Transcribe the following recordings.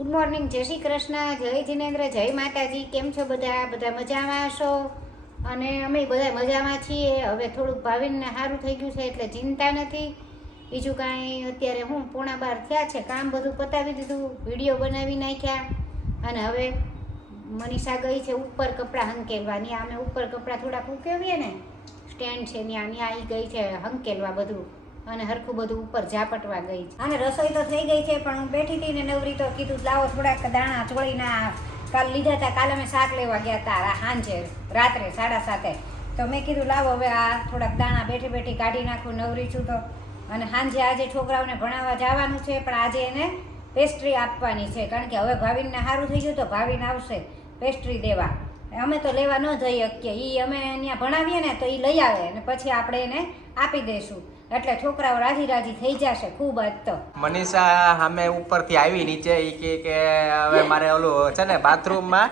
Good morning, જય શ્રી કૃષ્ણ, જય જિનેન્દ્ર, જય માતાજી. કેમ છો બધા? બધા મજામાં હશો? અને અમે બધા મજામાં છીએ. હવે થોડુંક ભાવિનને સારું થઈ ગયું છે એટલે ચિંતા નથી. બીજું કાંઈ અત્યારે હું 11:30 થયા છે, કામ બધું પતાવી દીધું, વિડીયો બનાવી નાખ્યા અને હવે મનીષા ગઈ છે ઉપર કપડાં હંકેલવાની. અમે ઉપર કપડાં થોડાક ઉકેવીએ ને, સ્ટેન્ડ છે ત્યાં એ ગઈ છે હંકેલવા બધું અને હરખું બધું ઉપર ઝાપટવા ગઈ છે. અને રસોઈ તો થઈ ગઈ છે પણ હું બેઠી હતી ને નવરી તો કીધું લાવો થોડાક દાણા ચોળીના કાલ લીધા હતા. કાલે અમે શાક લેવા ગયા હતા સાંજે રાત્રે 7:30. તો મેં કીધું લાવો હવે આ થોડાક દાણા બેઠી બેઠી કાઢી નાખું, નવરી છું તો. અને સાંજે આજે છોકરાઓને ભણાવવા જવાનું છે પણ આજે એને પેસ્ટ્રી આપવાની છે, કારણ કે હવે ભાવિનને સારું થઈ ગયું તો ભાવિન આવશે પેસ્ટ્રી દેવા. અમે તો લેવા ન જઈ શકીએ, એ અમે ત્યાં ભણાવીએ ને તો એ લઈ આવે અને પછી આપણે એને આપી દઈશું, એટલે છોકરાઓ રાજી રાજી થઈ જશે ખૂબ. આજ તો મનીષા સામે ઉપરથી આવી નીચે ઈ કે હવે મારે ઓલું છે ને બાથરૂમમાં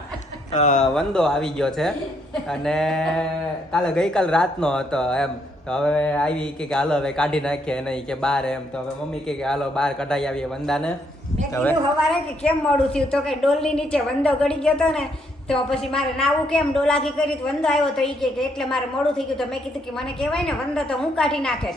વંદો આવી ગયો છે અને ગઈકાલ રાતનો હતો એમ. તો હવે આવી કે હાલો હવે કાઢી નાખીએ નહીં કે બહાર એમ. તો હવે મમ્મી કે હાલો બહાર કઢાઈ આવીએ વંદાને. મેં કીધું સવારે કે કેમ મોડું થયું, તો કે ડોલની નીચે વંદો ગળી ગયો હતો ને તો પછી મારે નાવું કેમ, ડોલાથી કરી વંદો આવ્યો તો એ કે એટલે મારે મોડું થઈ ગયું. તો મેં કીધું કે મને કહેવાય ને વંદો તો હું કાઢી નાખે.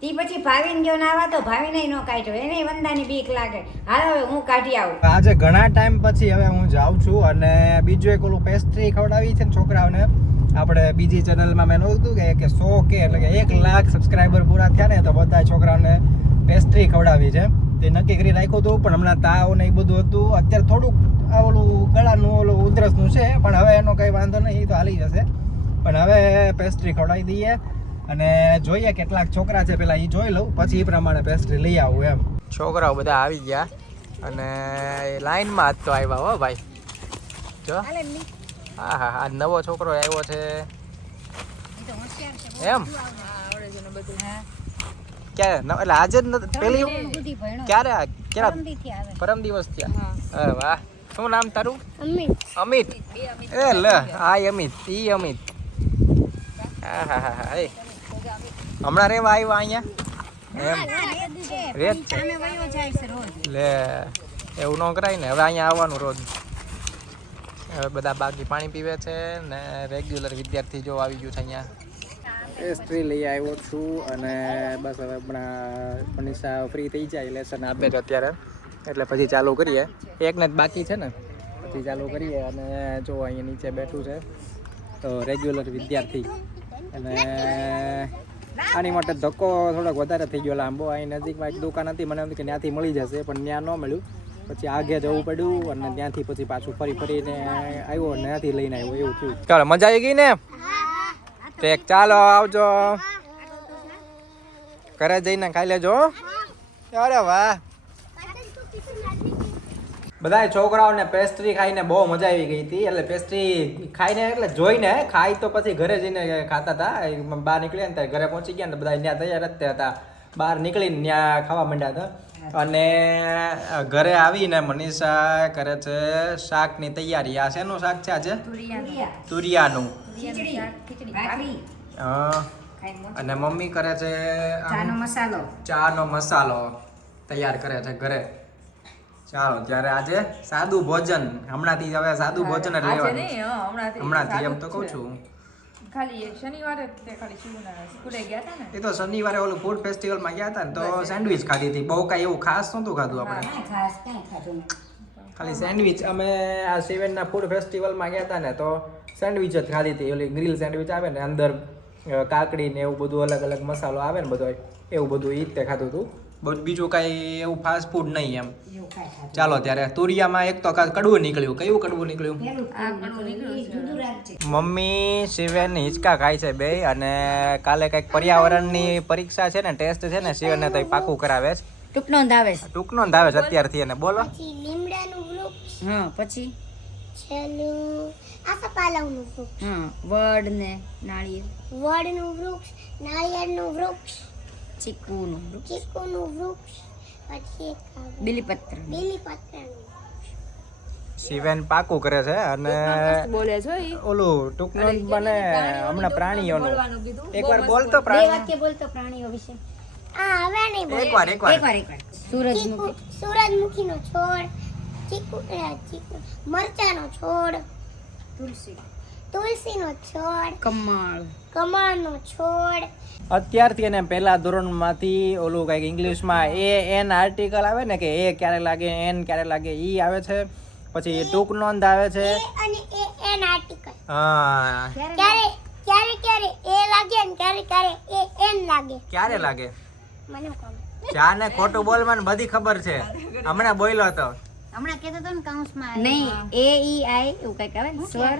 તી પછી ભાવિન ગયો નાવા તો ભાવિને ન કાઢ્યો, એને વંદાની બીક લાગે. હાલ હવે હું કાઢી આવું. આજે ઘણા ટાઈમ પછી હવે હું જાઉં છું અને બીજું એક ઓલું પેસ્ટ્રી ખવડાવી છે ને છોકરાઓને. આપણે બીજી ચેનલમાં મેં નહોતું કે 100K એટલે કે 1 લાખ સબસ્ક્રાઈબર પૂરા થયા ને તો બધા છોકરાઓને પેસ્ટ્રી ખવડાવી છે. તે નક્કી કરી રાખ્યું હતું પણ હમણાં તાવ ને એ બધું હતું. અત્યારે થોડુંક ઓલું ગળાનું ઓલું ઉધરસનું છે પણ હવે એનો કંઈ વાંધો નહીં, તો હાલી જશે. પણ હવે પેસ્ટ્રી ખવડાવી દઈએ અને જોઈએ કેટલાક છોકરા છે પેલા એ જોઈ લઉં, પછી એ પ્રમાણે પેસ્ટ્રી લઈ આવું એમ. છોકરાઓ બધા આવી ગયા અને લાઈનમાં જ તો આવ્યા હો ભાઈ. જો હા હા આ નવો છોકરો આવ્યો છે એમ. ક્યારે એટલે આજે જ પેલી ક્યારે પરમ દિવસ થયા? અરે વાહ, શું નામ તારું? અમિત. એ લે હાય અમિત, ઈ અમિત. હા હા હા હા. હમણાં રેવા આવ્યા અહીંયા એમ? રેત છે લે, એવું ન કરાય ને. હવે અહીંયા આવવાનું રોજ. હવે બધા બાકી પાણી પીવે છે ને રેગ્યુલર વિદ્યાર્થી જો આવી ગયું છે અહીંયા. પેસ્ટ્રી લઈ આવ્યો છું અને બસ હવે હમણાં મનીષા ફ્રી થઈ જાય, લેસન આપે છે અત્યારે એટલે પછી ચાલુ કરીએ. એકને જ બાકી છે ને, પછી ચાલુ કરીએ. અને જો અહીંયા નીચે બેઠું છે તો રેગ્યુલર વિદ્યાર્થી. અને આની માટે ધક્કો થોડોક વધારે થઈ ગયો લાંબો. અહીં નજીકમાં એક દુકાન હતી, મને એમ કે ત્યાંથી મળી જશે પણ ત્યાં ન મળ્યું. પછી આગે જવું પડ્યું અને ત્યાંથી પછી પાછું ફરીને આવ્યો અને ત્યાંથી લઈને આવ્યો, એવું થયું. ચાલો મજા આવી ગઈ ને? ઠીક, ચાલો આવજો, ઘરે જઈને ખાઈ લેજો. અરે વાહ, બધા છોકરાઓને પેસ્ટ્રી ખાઈને બહુ મજા આવી ગઈ હતી. એટલે પેસ્ટ્રી ખાઈને એટલે જોઈને ખાઈ તો પછી ઘરે જઈને ખાતા હતા. બહાર નીકળ્યા ને ત્યારે ઘરે પહોંચી ગયા ને બધા ત્યાં તૈયાર જ હતા, બહાર નીકળીને ત્યાં ખાવા માંડ્યા હતા. અને ઘરે આવીને મનીષા કરે છે શાકની તૈયારી. આ શેનું શાક છે આજે? તુરિયાનું. અને મમ્મી કરે છે ચાનો મસાલો તૈયાર કરે છે ઘરે. ચાલો ત્યારે આજે સાદું ભોજન, હમણાંથી હવે સાદું ભોજન જ લેવાનું. હમણાંથી એમ તો કહું છું. ખાલી શનિવારે તે ખાલી સ્કૂલે ગયા હતા ને, એ તો શનિવારે ઓલું ફૂડ ફેસ્ટિવલમાં ગયા હતા ને તો સેન્ડવિચ ખાધી હતી. બહુ કાંઈ એવું ખાસ નહોતું ખાધું આપણે, ખાલી સેન્ડવિચ. અમે આ સિવેનના ફૂડ ફેસ્ટિવલમાં ગયા હતા ને તો સેન્ડવિચ જ ખાધી હતી. ઓલી ગ્રીલ સેન્ડવિચ આવે ને, અંદર કાકડી ને એવું બધું અલગ અલગ મસાલો આવે ને બધો, એવું બધું ઈ તે ખાધું હતું. બીજું કાંઈ એવું ફાસ્ટ ફૂડ નહીં એમ. ચાલો ત્યારે તુરિયામાં એક તો કડવું નીકળ્યું. કયું કડવું નીકળ્યું? મમ્મી શિવેન હિંચકા ખાય છે બે. અને કાલે કંઈક પર્યાવરણની પરીક્ષા છે ને, ટેસ્ટ છે ને, શિવેનને તો પાકું કરાવે છે. ટૂંકનો ધાવે છે, ટૂંકનો ધાવે છે અત્યારથી. એને બોલો. લીમડાનું વૃક્ષ, હા પછી છેલ્લું આસોપાલવનું વૃક્ષ, હા વડ ને નાળિયેર, વડનું વૃક્ષ, નાળિયેરનું વૃક્ષ, ચીકુનું વૃક્ષ, ચીકુનું વૃક્ષ, પછી બીલીપત્ર, બીલીપત્રનું. શિવેન પાકું કરે છે. અને બોલે છો ઈ ઓલું ટૂંકનો બને હમણાં પ્રાણીઓનું. એકવાર બોલતો બે પ્રાણી. વાક્ય બોલતો પ્રાણીઓ વિશે. આ હવે નહીં બોલે. એકવાર એકવાર સૂરજમુખી, સૂરજમુખીનો છોડ, મરચાનો છોડ, તુલસીનો છોડ, કમળનો છોડ. અત્યારથી એને પહેલા ધોરણમાંથી ઓલું કંઈક ઇંગ્લિશમાં એન આર્ટિકલ આવે ને કે એ ક્યારે લાગે એન ક્યારે લાગે ઈ આવે છે, પછી ટૂંક નોંધ આવે છે. અને એન આર્ટિકલ. હા ક્યારે એ લાગે ને ક્યારે એ એન લાગે. ક્યારે લાગે? મને કહો. જાને ખોટું બોલવાનું બધી ખબર છે, હમણાં બોલ્યો હતો. હમણાં કહેતો હતો ને કાઉન્સમાં નહીં AEI એવું કંઈક આવે ને સ્વર.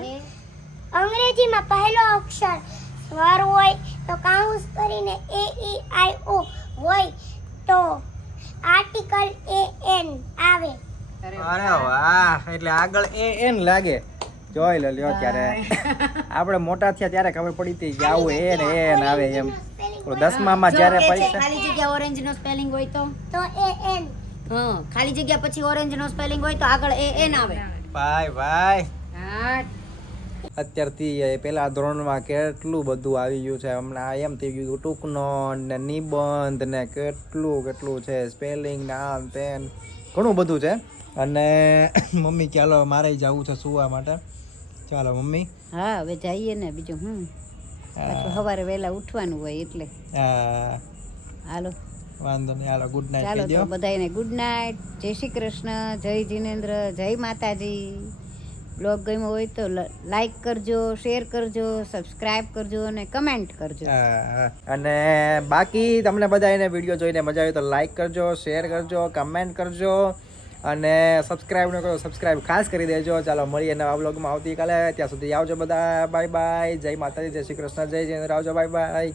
અંગ્રેજીમાં પહેલો અક્ષર સ્વર હોય તો કાઉન્સ કરીને AEIO હોય તો આર્ટિકલ AN આવે. અરે વાહ, એટલે આગળ એન લાગે. જોઈ લ્યો ત્યારે આપણે મોટા થયા ત્યારે ખબર પડી હતી કે આવું એન આવે એમ. 10માં જ્યારે પરીક્ષા ખાલી જગ્યા ઓરેન્જ નો સ્પેલિંગ હોય તો AN. હા ખાલી જગ્યા પછી ઓરેન્જ નો સ્પેલિંગ હોય તો આગળ AN આવે. ભાઈ હા અત્યારથી પેલા ધોરણમાં કેટલું બધું આવી ગયું છે. હમણાં એમ થઈ ગયું ટૂંક નોંધ ને નિબંધ ને કેટલું છે, સ્પેલિંગ ને આમ તેન ઘણું બધું છે. અને મમ્મી ચાલો મારે જવું છે સુવા માટે. ચાલો મમ્મી. હા હવે જઈએ ને બીજું પાછું સવારે વહેલા ઉઠવાનું હોય એટલે હા હાલો વાંધો નહીં, હાલો ગુડ નાઇટ ચાલો કહી તો દો. બધાને ગુડ નાઇટ, જય શ્રી કૃષ્ણ, જય જિનેન્દ્ર, જય માતાજી. બ્લોગ ગમ્યો હોય તો લાઈક કરજો, શેર કરજો, સબસ્ક્રાઇબ કરજો અને કમેન્ટ કરજો. હા, અને બાકી તમને બધાને વિડીયો જોઈને મજા આવે તો લાઈક કરજો, શેર કરજો, કમેન્ટ કરજો અને સબસ્ક્રાઇબ ન કરો સબસ્ક્રાઇબ ખાસ કરી દેજો. ચાલો મળીએ નવા બ્લોગમાં આવતીકાલે. ત્યાં સુધી આવજો બધા. Bye bye. જય માતાજી, જય શ્રી કૃષ્ણ, જય જિનેન્દ્ર. આવજો. Bye bye.